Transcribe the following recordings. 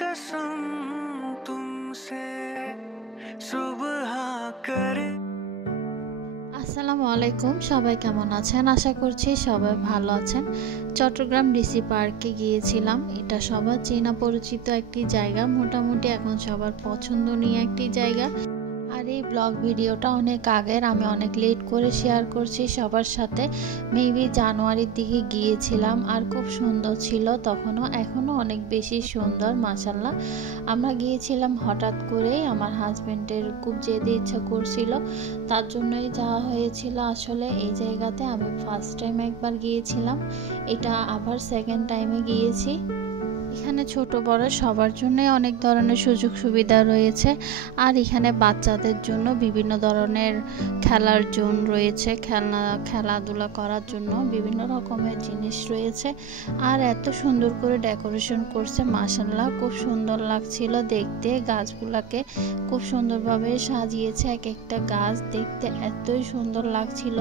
कसम तुमसे सुबह करे। আসসালামু আলাইকুম, সবাই কেমন আছেন? আশা করছি সবাই ভালো আছেন। চট্টগ্রাম ডিসি পার্কে গিয়েছিলাম। এটা সবার চেনা পরিচিত একটি জায়গা, মোটামুটি এখন সবার পছন্দনীয় একটি জায়গা। আর এই ব্লগ ভিডিওটা অনেক আগের, আমি অনেক লেট করে শেয়ার করছি সবার সাথে। মেবি জানুয়ারির দিকে গিয়েছিলাম, আর খুব সুন্দর ছিল তখনও, এখনও অনেক বেশি সুন্দর মাশাআল্লাহ। আমরা গিয়েছিলাম হঠাৎ করে, আমার হাজব্যান্ডের খুব যেতে ইচ্ছা করছিল, তার জন্যই যাওয়া হয়েছিল। আসলে এই জায়গাতে আমি ফার্স্ট টাইম একবার গিয়েছিলাম, এটা আবার সেকেন্ড টাইমে গিয়েছি। এখানে ছোট বড় সবার জন্যই অনেক ধরনের সুযোগ সুবিধা রয়েছে। আর এখানে বাচ্চাদের জন্য বিভিন্ন ধরনের খেলার জোন রয়েছে, খেলাধুলা করার জন্য বিভিন্ন রকমের জিনিস রয়েছে। আর এত সুন্দর করে ডেকোরেশন করছে মাশাআল্লাহ, খুব সুন্দর লাগছিল দেখতে। গাছগুলাকে খুব সুন্দরভাবে সাজিয়েছে, এক একটা গাছ দেখতে এতই সুন্দর লাগছিল।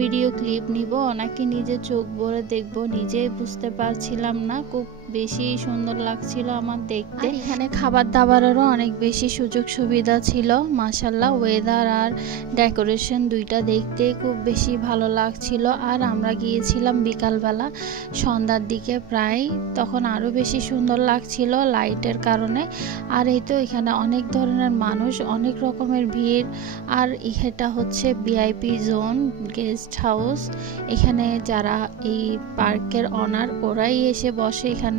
ভিডিও ক্লিপ নিব নাকি নিজে চোখ ভরে দেখবো নিজেই বুঝতে পারছিলাম না, খুব বেশি সুন্দর লাগছিল আমার দেখতে। এখানে খাবার দাবারেরও অনেক বেশি সুযোগ সুবিধা ছিল মাশাআল্লাহ। ওয়েদার আর ডেকোরেশন দুইটা দেখতে খুব বেশি ভালো লাগছিল। আর আমরা গিয়েছিলাম বিকালবেলা, সন্ধ্যার দিকে প্রায়, তখন আরও বেশি সুন্দর লাগছিল লাইটের কারণে। আর এই তো এখানে অনেক ধরনের মানুষ, অনেক রকমের ভিড়। আর এটা হচ্ছে ভিআইপি জোন, গেস্ট হাউস। এখানে যারা এই পার্কের অনার ওরাই এসে বসে এখানে।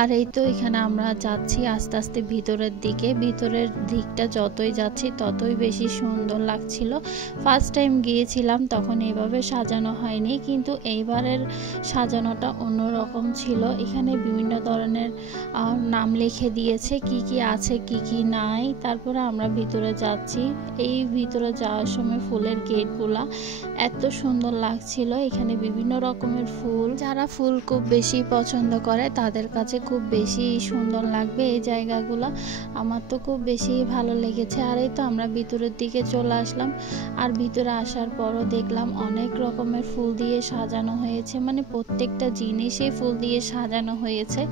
আর এই তো এখানে আমরা যাচ্ছি আস্তে আস্তে ভিতরের দিকে। ভিতরের দিকটা যতই যাচ্ছি ততই বেশি সুন্দর লাগছিল। ফার্স্ট টাইম গিয়েছিলাম তখন এইভাবে সাজানো হয়নি, কিন্তু এইবারের সাজানোটা অন্যরকম ছিল। এখানে বিভিন্ন ধরনের নাম লিখে দিয়েছে, কি কি আছে কি কি নাই। তারপরে আমরা ভিতরে যাচ্ছি। এই ভিতরে যাওয়ার সময় ফুলের গেটগুলা এত সুন্দর লাগছিল। এখানে বিভিন্ন রকমের ফুল, যারা ফুল খুব বেশি পছন্দ করে তাদের কাছে খুব বেশি সুন্দর লাগবে এই জায়গাগুলো। আমার তো খুব বেশি ভালো লেগেছে। আর এই তো আমরা ভিতরের দিকে চলে আসলাম। আর ভিতরে আসার পরও দেখলাম অনেক রকমের ফুল দিয়ে সাজানো হয়েছে, মানে প্রত্যেকটা জিনিসই ফুল দিয়ে সাজানো হয়েছে।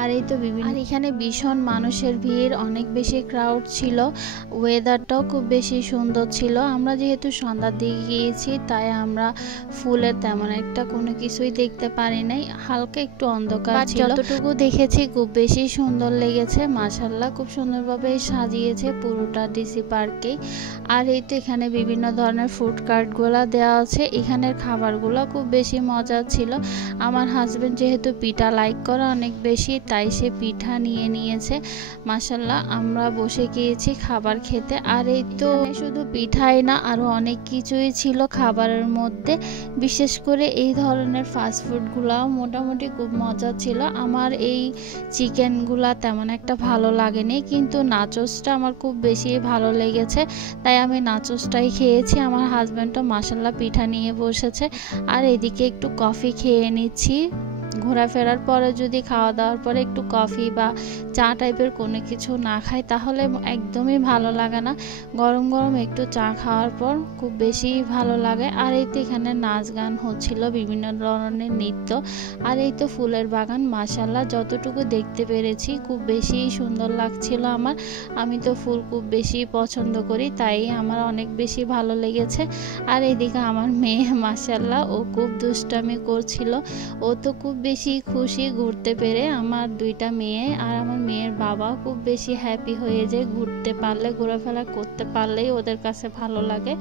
আর এই তো বিভিন্ন, আর এখানে ভীষণ মানুষের ভিড়, অনেক বেশি ক্রাউড ছিল। ওয়েদারটাও খুব বেশি সুন্দর ছিল। আমরা যেহেতু সন্ধ্যার দিকে গিয়েছি তাই আমরা ফুলের তেমন একটা কোনো কিছুই দেখতে পারি নাই, হালকা একটু অন্ধকার ছিল। যতটুকু দেখেছি খুব বেশি সুন্দর লেগেছে মাশাআল্লাহ, খুব সুন্দরভাবে সাজিয়েছে পুরোটা ডিসি পার্কে। আর এই তো এখানে বিভিন্ন ধরনের ফুড কার্টগুলো দেওয়া আছে। এখানের খাবারগুলো খুব বেশি মজা ছিল। আমার হাজবেন্ড যেহেতু পিঠা লাইক করে অনেক বেশি, তাই সে পিঠা নিয়ে নিয়েছে মাশাআল্লাহ। আমরা বসে গিয়েছি খাবার খেতে। আর এই তো শুধু পিঠাই না, আরও অনেক কিছুই ছিল খাবারের মধ্যে। বিশেষ করে এই ধরনের ফাস্টফুডগুলাও মোটামুটি খুব মজা ছিল। আমার এই চিকেনগুলা তেমন একটা ভালো লাগেনি, কিন্তু নাচোসটা আমার খুব বেশি ভালো লেগেছে, তাই আমি নাচোসটাই খেয়েছি। আমার হাজব্যান্ডও মাশাআল্লাহ পিঠা নিয়ে বসেছে। আর এদিকে একটু কফি খেয়ে নিচ্ছি। ঘোরাফেরার পরে যদি খাওয়া দাওয়ার পরে একটু কফি বা চা টাইপের কোনো কিছু না খাই তাহলে একদমই ভালো লাগে না। গরম গরম একটু চা খাওয়ার পর খুব বেশি ভালো লাগে। আর এই তো এখানে নাচ গান হচ্ছিল, বিভিন্ন ধরনের নৃত্য। আর এই তো ফুলের বাগান মাশাআল্লাহ, যতটুকু দেখতে পেরেছি খুব বেশি সুন্দর লাগছিল আমার। আমি তো ফুল খুব বেশি পছন্দ করি, তাই আমার অনেক বেশি ভালো লেগেছে। আর এইদিকে আমার মেয়ে মাশাআল্লাহ, ও খুব দুষ্টামি করছিল। ও তো খুব বেশি খুশি ঘুরতে পেরে, আমার দুইটা মেয়ে। আর আমার মেয়ের বাবা খুব বেশি হ্যাপি হয়ে যায় ঘুরতে পারলে, ঘোরাফেরা করতে পারলেই ওদের কাছে ভালো লাগে।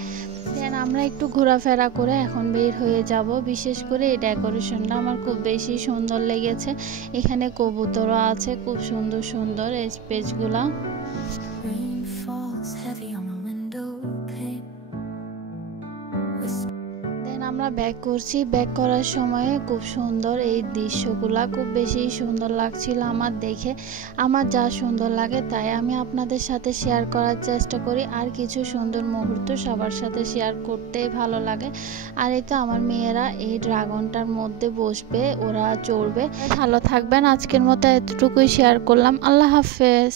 দেন আমরা একটু ঘোরাফেরা করে এখন বের হয়ে যাব। বিশেষ করে এই ডেকোরেশনটা আমার খুব বেশি সুন্দর লেগেছে। এখানে কবুতরও আছে, খুব সুন্দর সুন্দর স্পেসগুলা। আমরা ব্যাক করছি। ব্যাক করার সময় খুব সুন্দর এই দৃশ্যগুলা, খুব বেশি সুন্দর লাগছিল আমার দেখে। আমার যা সুন্দর লাগে তাই আমি আপনাদের সাথে শেয়ার করার চেষ্টা করি। আর কিছু সুন্দর মুহূর্ত সবার সাথে শেয়ার করতেই ভালো লাগে। আর এই তো আমার মেয়েরা এই ড্রাগনটার মধ্যে বসবে, ওরা চড়বে। ভালো থাকবেন, আজকের মতো এতটুকুই শেয়ার করলাম। আল্লাহ হাফেজ।